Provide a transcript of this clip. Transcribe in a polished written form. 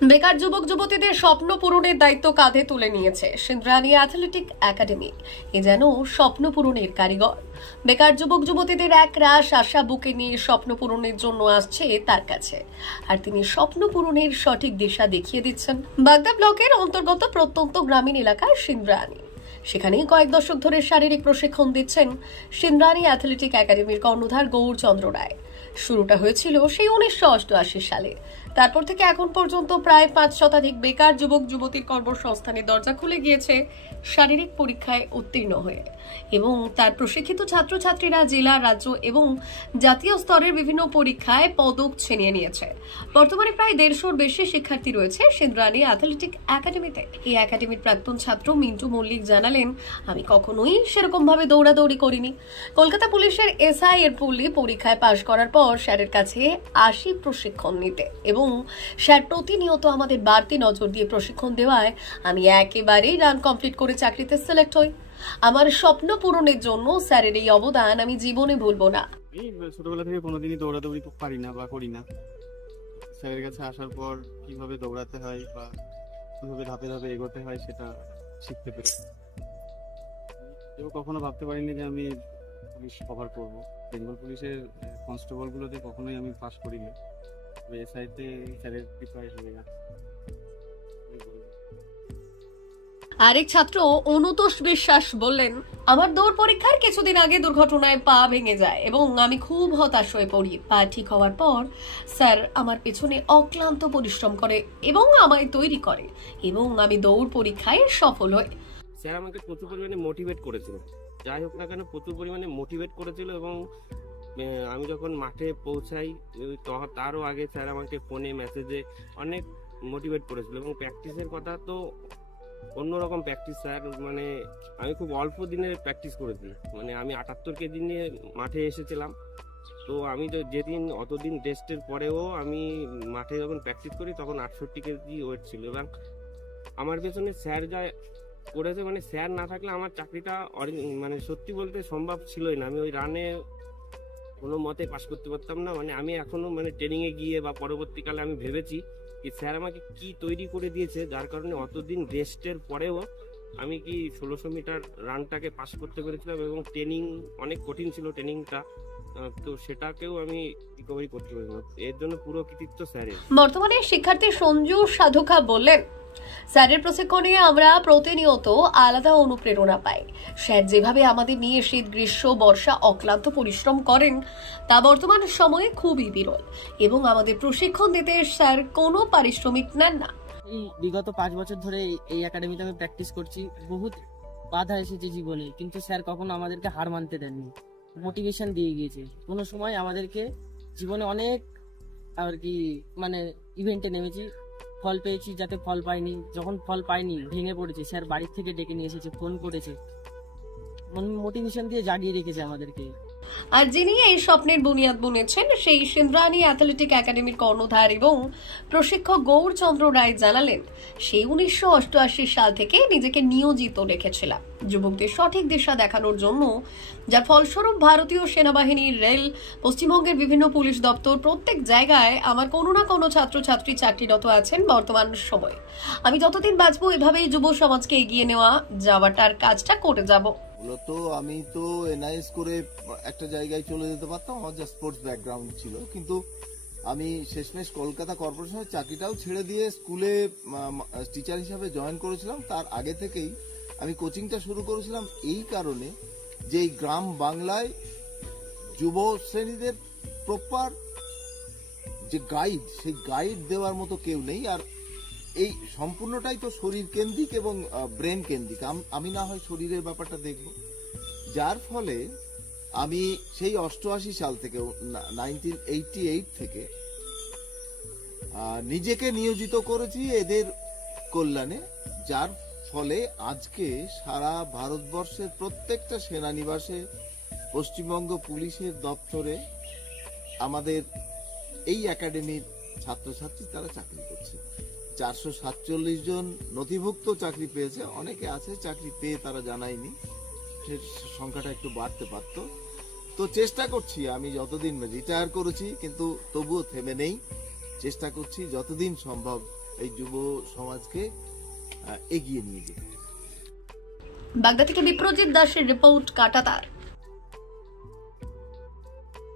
বেকার যুবক যুবতীদের স্বপ্ন পূরণের দায়িত্ব কাঁধে তুলে নিয়েছে সিন্দ্রানী অ্যাথলেটিক একাডেমি। এ যেন স্বপ্ন পূরণের কারিগর। বেকার যুবক যুবতীদের এক রাশ আশা বুকে নিয়ে স্বপ্ন পূরণের জন্য আসছে তার কাছে, আর তিনি স্বপ্ন পূরণের সঠিক দিশা দেখিয়ে দিচ্ছেন। বাগদা ব্লকের অন্তর্গত প্রত্যন্ত গ্রামীণ এলাকার সিন্দ্রানী, সেখানেই কয়েক দশক ধরে শারীরিক প্রশিক্ষণ দিচ্ছেন সিন্দ্রানী অ্যাথলেটিক একাডেমির কর্ণধার গৌরচন্দ্র রায়। শুরুটা হয়েছিল সেই 1988 সালে। তারপর থেকে এখন পর্যন্ত প্রায় 5 শতাধিক বেকার যুবক যুবতীর কর্মসংস্থানের দরজা খুলে গিয়েছে শারীরিক পরীক্ষায় উত্তীর্ণ হয়ে, এবং তার প্রশিক্ষিত ছাত্রছাত্রীরা জেলা, রাজ্য এবং জাতীয় স্তরের বিভিন্ন পরীক্ষায় পদক ছিনিয়ে নিয়েছে। বর্তমানে প্রায় 150-র বেশি শিক্ষার্থী রয়েছে সিন্দ্রানী অ্যাথলেটিক একাডেমিতে। এই একাডেমির প্রাক্তন ছাত্র মিন্টু মল্লিক জানালেন, আমি কখনোই সেরকম ভাবে দৌড়াদৌড়ি করিনি। কলকাতা পুলিশের এসআই এর পরীক্ষায় পাশ করার পর স্যারের কাছে আসি প্রশিক্ষণ নিতে, এবং স্যার প্রতিনিয়ত আমাদের বাড়তি নজর দিয়ে প্রশিক্ষণ দেওয়ায় আমি একেবারেই রান কমপ্লিট করে চাকরিতে সিলেক্ট হই। আমার স্বপ্ন পূরণের জন্য স্যারের এই অবদান আমি জীবনে ভুলবো না। এই ছোটবেলা থেকে কোনোদিনই দৌড়াদৌড়ি পারি না বা করি না। স্যারের কাছে আসার পর কিভাবে দৌড়াতে হয় বা কিভাবে ধাপে ধাপে এগোতে হয় সেটা শিখতে পেরেছি। কেউ কখনো ভাবতে পারিনি যে আমি পুলিশ কভার করবো। বেঙ্গল পুলিশের কনস্টেবলগুলোতে কখনোই আমি পাস করিনি, এসআইতে স্যারের কৃপায় হয়ে গেছে। আরেক ছাত্র অনুতোষ বিশ্বাস বললেন, আমার দৌড় পরীক্ষার কিছুদিন আগে দুর্ঘটনায় পা ভেঙে যায় এবং আমি খুব হতাশ হয়ে পড়ি। পা ঠিক হওয়ার পর স্যার আমার পেছনে অক্লান্ত পরিশ্রম করে এবং আমায় তৈরি করে, এবং আমি দৌড় পরীক্ষায় সফল হই। স্যার আমাকে প্রচুর পরিমাণে মোটিভেট করেছিল, যাই হোক না কেন প্রচুর পরিমাণে মোটিভেট করেছিল। এবং আমি যখন মাঠে পৌঁছাই তারও আগে স্যার আমাকে ফোনে মেসেজে অনেক মোটিভেট করেছিল। এবং প্র্যাকটিসের কথা তো অন্যরকম প্র্যাকটিস স্যার, মানে আমি খুব অল্প দিনের প্র্যাকটিস করেছি। মানে আমি 78 কেজি নিয়ে মাঠে এসেছিলাম, তো আমি তো যেদিন অতদিন রেস্টের পরেও আমি মাঠে যখন প্র্যাকটিস করি তখন 68 কেজি ওয়েট ছিল। এবং আমার পেছনে স্যার যা করেছে, মানে স্যার না থাকলে আমার চাকরিটা মানে সত্যি বলতে সম্ভব ছিলই না। আমি ওই রানে কোনো মতে পাস করতে পারতাম না। মানে আমি এখনো মানে ট্রেনিংয়ে গিয়ে বা পরবর্তীকালে আমি ভেবেছি কি স্যার আমাকে কি তৈরি করে দিয়েছে, যার কারণে অতদিন রেস্টের পরেও আমি কি 1600 মিটার রানটাকে পাস করতে পেরেছিলাম। এবং ট্রেনিং অনেক কঠিন ছিল ট্রেনিংটা, তো সেটাকেও আমি রিকভারি করতে পেরেছিলাম। এর জন্য পুরো কৃতিত্ব স্যারের। বর্তমানে শিক্ষার্থী সঞ্জু সাধুকা বললেন, স্যারের প্রশিক্ষণে আমরা প্রতিনিয়ত আলাদা অনুপ্রেরণা পাই। স্যার যেভাবে আমাদের নিয়ে শীত, গ্রীষ্ম, বর্ষা অক্লান্ত পরিশ্রম করেন তা বর্তমান সময়ে খুবই বিরল, এবং আমাদের প্রশিক্ষণ দিতে স্যার কোনো পারিশ্রমিক নেন না। এই বিগত 5 বছর ধরে এই একাডেমিতে আমি প্র্যাকটিস করছি। বহুত বাধা এসেছে জীবনে, কিন্তু স্যার কখনো আমাদেরকে হার মানতে দেননি, মোটিভেশন দিয়ে গিয়েছে। কোনো সময় আমাদেরকে জীবনে অনেক আর কি মানে ইভেন্টে নেমেছি, ফল পেয়েছি, যাতে ফল পাইনি, যখন ফল পাইনি ভেঙে পড়েছে, স্যার বাড়ির থেকে ডেকে নিয়ে এসেছে, ফোন করেছে, মোটিভেশন দিয়ে জাগিয়ে রেখেছে আমাদেরকে। আর যিনি এই স্বপ্নের বুনিয়াদ বুনেছেন সেই সিন্দ্রানী অ্যাথলেটিক একাডেমির কর্ণধার এবং প্রশিক্ষক গৌরচন্দ্র রায় জানালেন, সেই 1988 সাল থেকে নিজেকে নিয়োজিত রেখেছিলাম যুবকদের সঠিক দিশা দেখানোর জন্য, যার ফলস্বরূপ ভারতীয় সেনাবাহিনী, রেল, পশ্চিমবঙ্গের বিভিন্ন পুলিশ দপ্তর প্রত্যেক জায়গায় আমার কোনো না কোনো ছাত্রছাত্রী চাকরিরত আছেন বর্তমান সময়ে। আমি যতদিন বাঁচবো এভাবেই যুব সমাজকে এগিয়ে যাওয়াটার কাজটা করে যাব। মূলত আমি তো এনআইএস করে একটা জায়গায় চলে যেতে পারতাম, আমার যা স্পোর্টস ব্যাকগ্রাউন্ড ছিল, কিন্তু আমি শেষমেশ কলকাতা কর্পোরেশনের চাকরিটাও ছেড়ে দিয়ে স্কুলে টিচার হিসাবে জয়েন করেছিলাম। তার আগে থেকেই আমি কোচিংটা শুরু করেছিলাম এই কারণে যে এই গ্রাম বাংলায় যুব শ্রেণীদের প্রপার যে গাইড, সেই গাইড দেওয়ার মতো কেউ নেই। আর এই সম্পূর্ণটাই তো শরীর কেন্দ্রিক এবং ব্রেন কেন্দ্রিক। আমি না হয় শরীরের ব্যাপারটা দেখব, যার ফলে আমি সেই 88 সাল থেকে 1988 থেকে নিজেকে নিয়োজিত করেছি এদের কল্যাণে, যার ফলে আজকে সারা ভারতবর্ষের প্রত্যেকটা সেনানিবাসে, পশ্চিমবঙ্গ পুলিশের দপ্তরে আমাদের এই একাডেমির ছাত্রছাত্রী তারা চাকরি করছে। 447 জন নথিভুক্ত চাকরি পেয়েছে, অনেকে আছে চাকরি পেয়ে তারা জানায়নি, সংখ্যাটা একটু বাড়তে পারত। তো চেষ্টা করছি, আমি যতদিন রিটায়ার করেছি কিন্তু তবুও থেমে নেই, চেষ্টা করছি যতদিন সম্ভব এই যুব সমাজকে এগিয়ে নিয়ে যেতে। বাগদা থেকে বিপ্রজিৎ দাসের রিপোর্ট, কাঁটাতার।